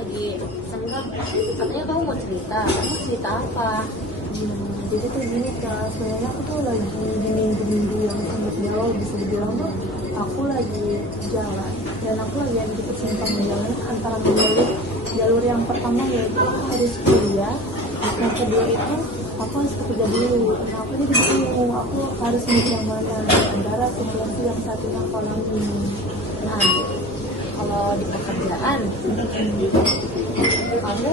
lagi senggang. Katanya kamu mau cerita. Kamu cerita apa? Jadi tuh gini Kak, sebenarnya aku tuh lagi di minggu-minggu yang sangat jauh, bisa dibilang tuh aku lagi jalan dan aku lagi ada di persimpangan jalan antara memilih jalur yang pertama yaitu aku harus kuliah, yang kedua itu aku harus bekerja dulu. Nah aku jadi bingung, aku harus milih yang mana antara situasi yang saat ini aku alami. Nah, kalau di pekerjaan, kamu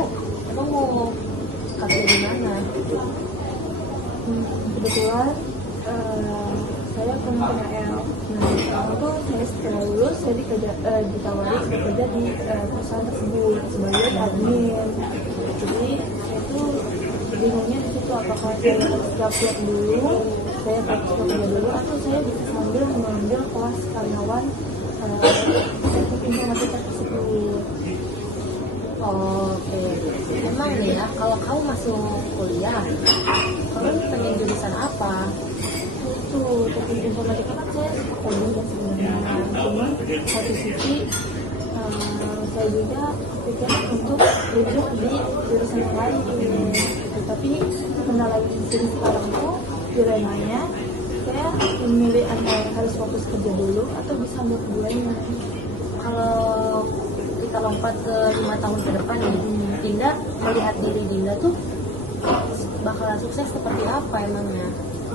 emang mau kerja di mana? Kebetulan saya punya PNL. Nah, itu saya setelah lulus saya ditawari bekerja di perusahaan tersebut sebagai admin. Jadi saya tuh bingungnya di situ apakah saya harus siap dulu, saya harus bekerja dulu, atau saya bisa sambil mengambil kelas karyawan teknik informatika tersebut. Oke, emang nih ya, kalau kamu masuk kuliah, kamu pengen jurusan apa? Itu teknik informatika kan saya suka coding dan sebenarnya, cuman satu sisi saya juga kepikiran untuk rujuk di jurusan yang lain gitu. Tapi kendala di sini sekarang tuh dilemanya saya memilih antara harus fokus kerja dulu atau bisa ambil keduanya. Kalau kita lompat ke 5 tahun ke depan nih, Dinda melihat diri Dinda tuh bakalan sukses seperti apa emangnya?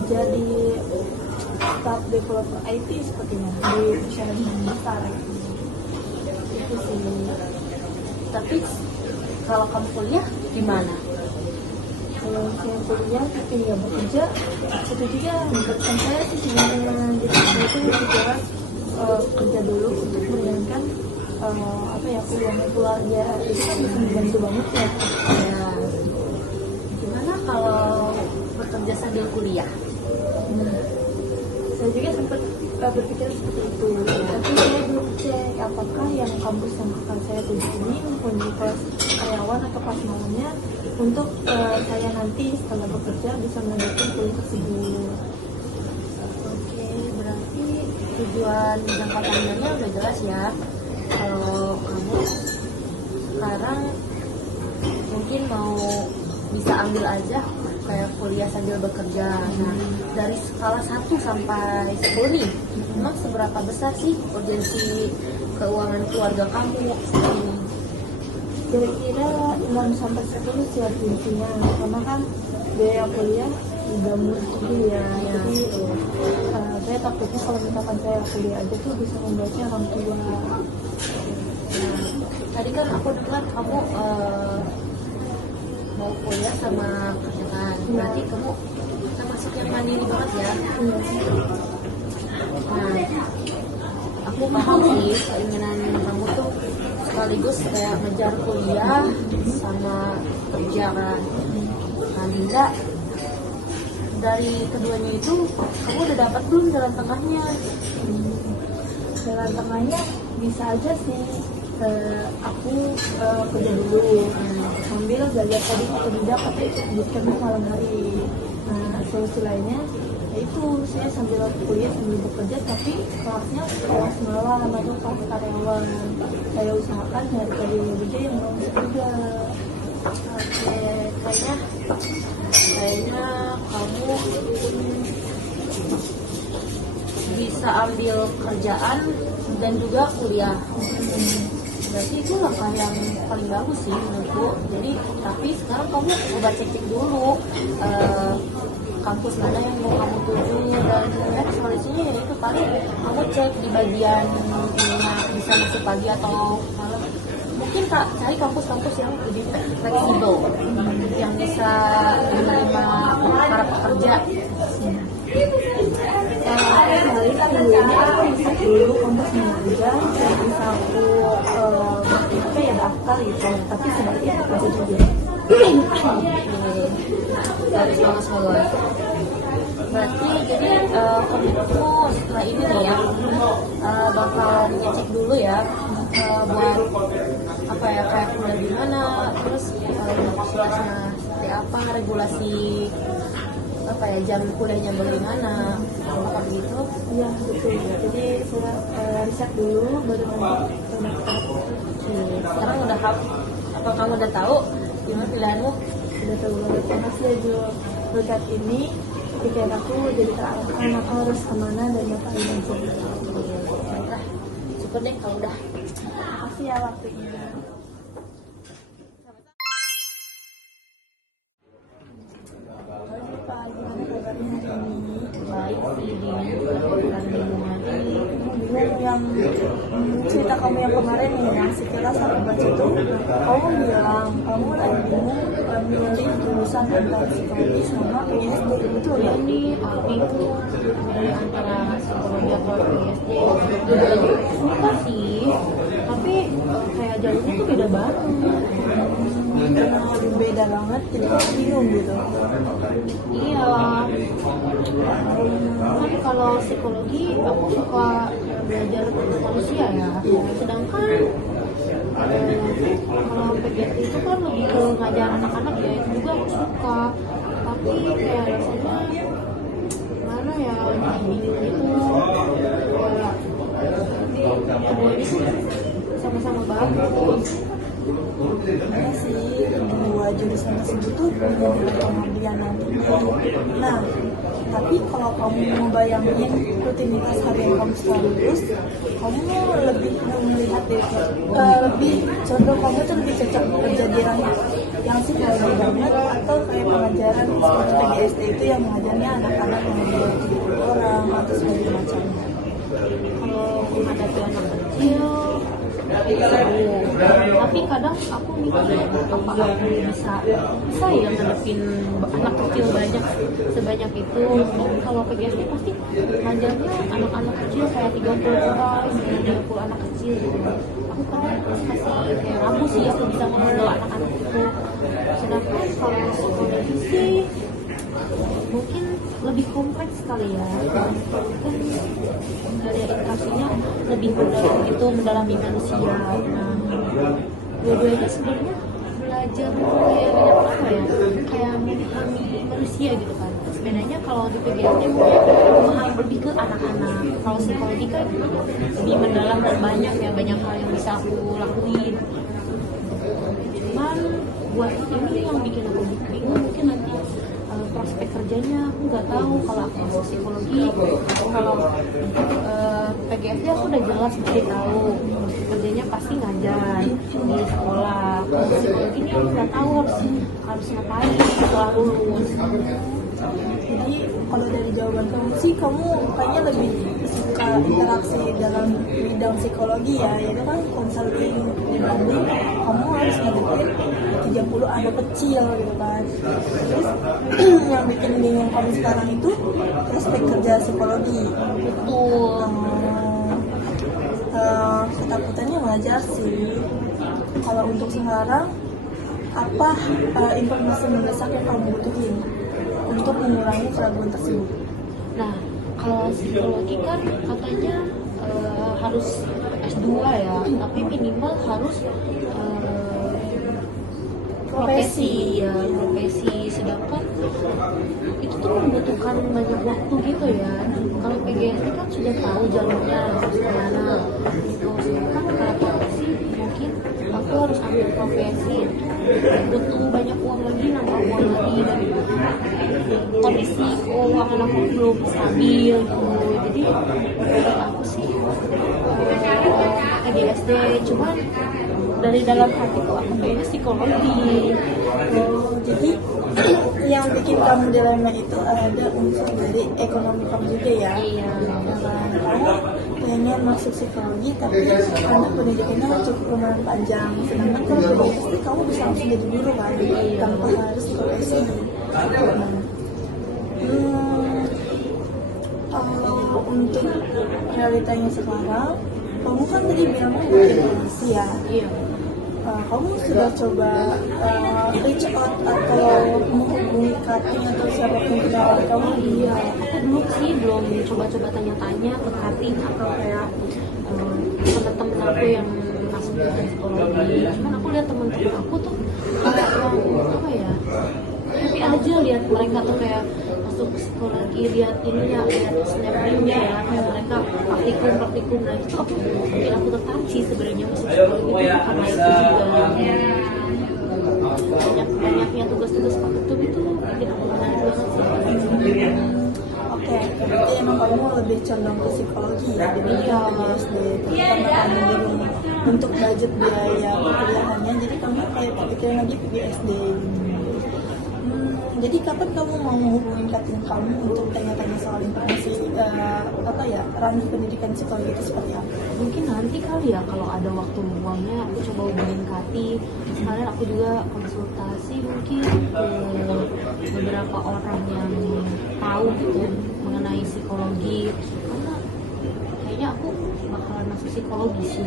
Jadi staff developer IT sepertinya di perusahaan yang besar itu sih. Tapi kalau kamu kuliah gimana? Kalau saya kuliah tapi nggak bekerja, itu juga menurutkan saya sih sebenarnya. Jadi saya itu juga kerja dulu untuk meringankan keuangan keluarga. Itu kan bisa membantu banget ya. Ya, gimana kalau bekerja sambil kuliah? Saya juga sempat berpikir seperti itu, tapi saya belum cek apakah yang kampus yang akan saya tuju ini mempunyai kelas karyawan atau kelas malamnya untuk saya nanti setelah bekerja bisa melanjutkan kuliah tersebut. Oke, berarti tujuan jangka panjangnya udah jelas ya. Kalau kamu sekarang mungkin mau bisa ambil aja kayak kuliah sambil bekerja. Nah, dari skala 1 sampai 10 nih, emang seberapa besar sih urgensi keuangan keluarga kamu ini? Kira-kira 6 sampai 10 sih artinya, karena kan biaya kuliah udah murah juga ya. Jadi saya takutnya kalau misalkan saya kuliah aja tuh bisa membuatnya orang tua. Nah, tadi kan aku dengar kamu mau kuliah sama kerjaan, berarti kamu termasuk yang mandiri banget ya. Nah, aku paham sih keinginan kamu tuh sekaligus kayak ngejar kuliah sama kerja kan. Nah, Dinda, dari keduanya itu kamu udah dapat belum jalan tengahnya? Jalan tengahnya bisa aja sih. Aku kerja dulu sambil belajar tadi tidak tapi disebutkan malam hari. Nah, solusi lainnya yaitu saya sambil kuliah sambil bekerja tapi kelasnya kelas malam atau kelas karyawan. Saya usahakan nyari kerja yang mau juga. Oke, kayaknya kamu bisa ambil kerjaan dan juga kuliah. Berarti itu langkah yang paling bagus sih menurutku. Jadi, tapi sekarang kamu coba cek dulu kampus mana yang mau kamu tuju, dan solusinya ya itu paling kamu cek di bagian ininya bisa masuk pagi atau malam. Mungkin Kak cari kampus-kampus yang lebih fleksibel, yang bisa menerima para pekerja. Kali ini aku bisa dulu kampus mengajar, bisa aku daftar gitu, tapi sebaiknya aku juga. Bagus banget. Berarti jadi komitmenmu setelah ini nih ya bakal ngecek dulu ya buat apa ya, kayak kuliah di mana, terus universitasnya seperti apa, regulasi apa ya, jam kuliahnya bagaimana, apa begitu? Iya betul. Jadi saya riset dulu baru nanti terdaftar. Sekarang udah apa kamu udah tahu gimana pilihanmu? Udah tahu banget. Makasih ya Jo, berkat ini pikiran aku jadi terarahkan aku harus kemana dan ngapain aja. Baiklah, syukur deh kalau udah. Makasih ya waktunya. Halo Pak, gimana kabarnya hari ini? Baik sih, bingung Yang cerita kamu yang kemarin nih, yang sekilas aku baca tuh, kamu bilang kamu lagi bingung milih jurusan antara psikologi sama PGSD, betul ya? ini tapi itu dari antara psikologi atau PSD dua-duanya suka sih, tapi kayak jalurnya tuh beda banget. Karena beda banget, jadi kamu bingung gitu. Iya, kan kalau psikologi aku suka belajar manusia ya, sedangkan kalau PGSD itu kan lebih ke ngajar anak-anak ya, itu juga aku suka, tapi kayak rasanya mana ya, bingung gitu, kayak kedua ini tuh sama-sama bagus. Iya sih, dua jurusan tersebut tuh punya pengabdian nantinya. Nah, tapi kalau kamu mau bayangin rutinitas harian kamu setelah lulus, kamu lebih melihat deh, lebih condong kamu tuh lebih cocok kerja di yang psikologi banget atau kayak pengajaran seperti PGSD itu yang mengajarnya anak-anak yang lebih 30 orang atau segala macamnya. Kalau menghadapi anak kecil seru, tapi kadang aku mikir apa aku bisa ya ngadepin anak kecil banyak sebanyak itu. Kalau PGSD pasti ngajarnya anak-anak kecil kayak 30 orang, 30 anak kecil gitu. Aku kadang masih kayak ragu sih aku bisa ngehandle anak-anak itu. Sedangkan kalau psikologi sih mungkin lebih kompleks kali ya, kan dari edukasinya lebih mendalam gitu, mendalami manusia. Nah, dua-duanya sebenarnya belajar kayak banyak apa ya, kayak memahami manusia gitu kan. Bedanya kalau di PGSD memahami lebih ke anak-anak, kalau psikologi kan lebih mendalam dan banyak ya, banyak hal yang bisa aku lakuin. Cuman buat ini yang bikin aku bingung mungkin nanti prospek kerjanya aku nggak tahu. Kalau aku masuk psikologi, kalau PGSD aku udah jelas pasti tahu kerjanya pasti ngajar di sekolah. Kalau psikologi ini aku nggak tahu harus ngapain setelah lulus. Jadi kalau dari jawaban kamu sih, kamu kayaknya lebih suka interaksi dalam bidang psikologi ya, yaitu kan konseling, dibanding kamu harus ngadepin 30 anak kecil gitu kan. Terus yang bikin bingung kamu sekarang itu prospek kerja psikologi. Betul. Ketakutannya wajar sih. Kalau untuk sekarang, apa informasi mendesak yang kamu butuhin untuk mengurangi keraguan tersebut? Nah, kalau psikologi kan katanya harus S2 ya, tapi minimal harus profesi ya, profesi. Sedangkan itu tuh membutuhkan banyak waktu gitu ya. Kalau PGSD kan sudah tahu jalurnya harus kemana gitu. Sedangkan kalau profesi mungkin aku harus ambil profesi itu butuh banyak uang lagi, nambah uang lagi, dan kondisi keuangan aku belum stabil gitu. Jadi menurut aku sih PGSD, cuman dari dalam hatiku aku pengen psikologi. Jadi yang bikin kamu dilema itu ada unsur dari ekonomi kamu juga ya. Iya. Kamu pengen masuk psikologi tapi karena pendidikannya cukup lumayan panjang. Sedangkan kalau PGSD kamu bisa langsung jadi guru kan, tanpa harus profesi. Kalau untuk realitanya sekarang, kamu kan tadi bilangnya bukan profesi ya. Iya. Kamu sudah coba reach out atau menghubungi cutting atau siapapun penawar kamu? Iya, aku dulu sih belum coba-coba tanya-tanya ke cutting atau kayak teman-teman aku yang masuk ke psikologi. Cuman aku lihat teman-teman aku tuh kayak yang apa ya, happy aja lihat mereka tuh kayak masuk psikologi, lihat ininya, lihat snapgramnya ya, kayak mereka praktikum. Nah itu aku bikin aku tertarik sih sebenarnya masuk psikologi itu karena itu juga banyaknya tugas-tugas praktikum itu bikin aku menarik banget sih. Oke, berarti emang kamu lebih condong ke psikologi ya dibanding di SD. Tapi karena kamu belum untuk budget biaya perkuliahannya, jadi kamu kayak kepikiran lagi di SD. Jadi kapan kamu mau menghubungi kating kamu untuk tanya-tanya soal informasi ranah pendidikan psikologi itu seperti apa? Mungkin nanti kali ya kalau ada waktu luangnya aku coba hubungin Kati. Sekalian aku juga konsultasi mungkin ke beberapa orang yang tahu gitu mengenai psikologi, karena kayaknya aku bakalan masuk psikologi sih.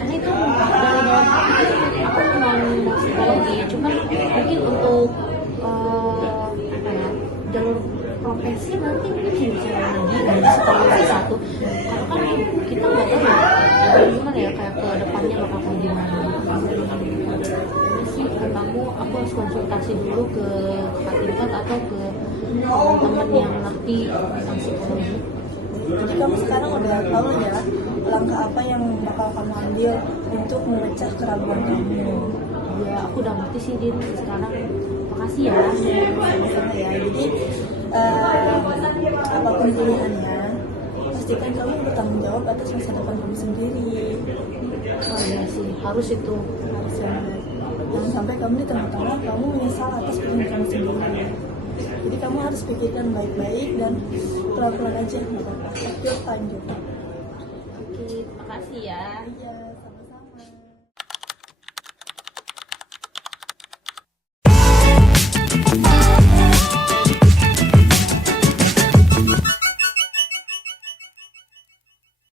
Karena itu dari dalam hati aku mau psikologi, cuman mungkin untuk jalur profesi nanti mungkin bisa lagi dari psikologi satu, karena kan kita nggak tahu ya gimana ya kayak ke depannya bakal kayak gimana. Jadi sih kamu aku harus konsultasi dulu ke kakak tingkat atau ke teman yang ngerti tentang psikologi. Jadi kamu sekarang udah tahu ya langkah apa yang bakal kamu ambil untuk memecah keraguan kamu. Ya aku udah ngerti sih Din sekarang. Makasih ya. Sama-sama ya. Jadi apapun pilihannya, pastikan kamu bertanggung jawab atas masa depan kamu sendiri. Oh iya sih, harus itu. Jangan sampai kamu di tengah-tengah kamu menyesal atas pilihan kamu sendiri. Jadi kamu harus pikirkan baik-baik dan pelan-pelan aja, nggak apa-apa. Take your time juga. Oke, makasih ya. Iya.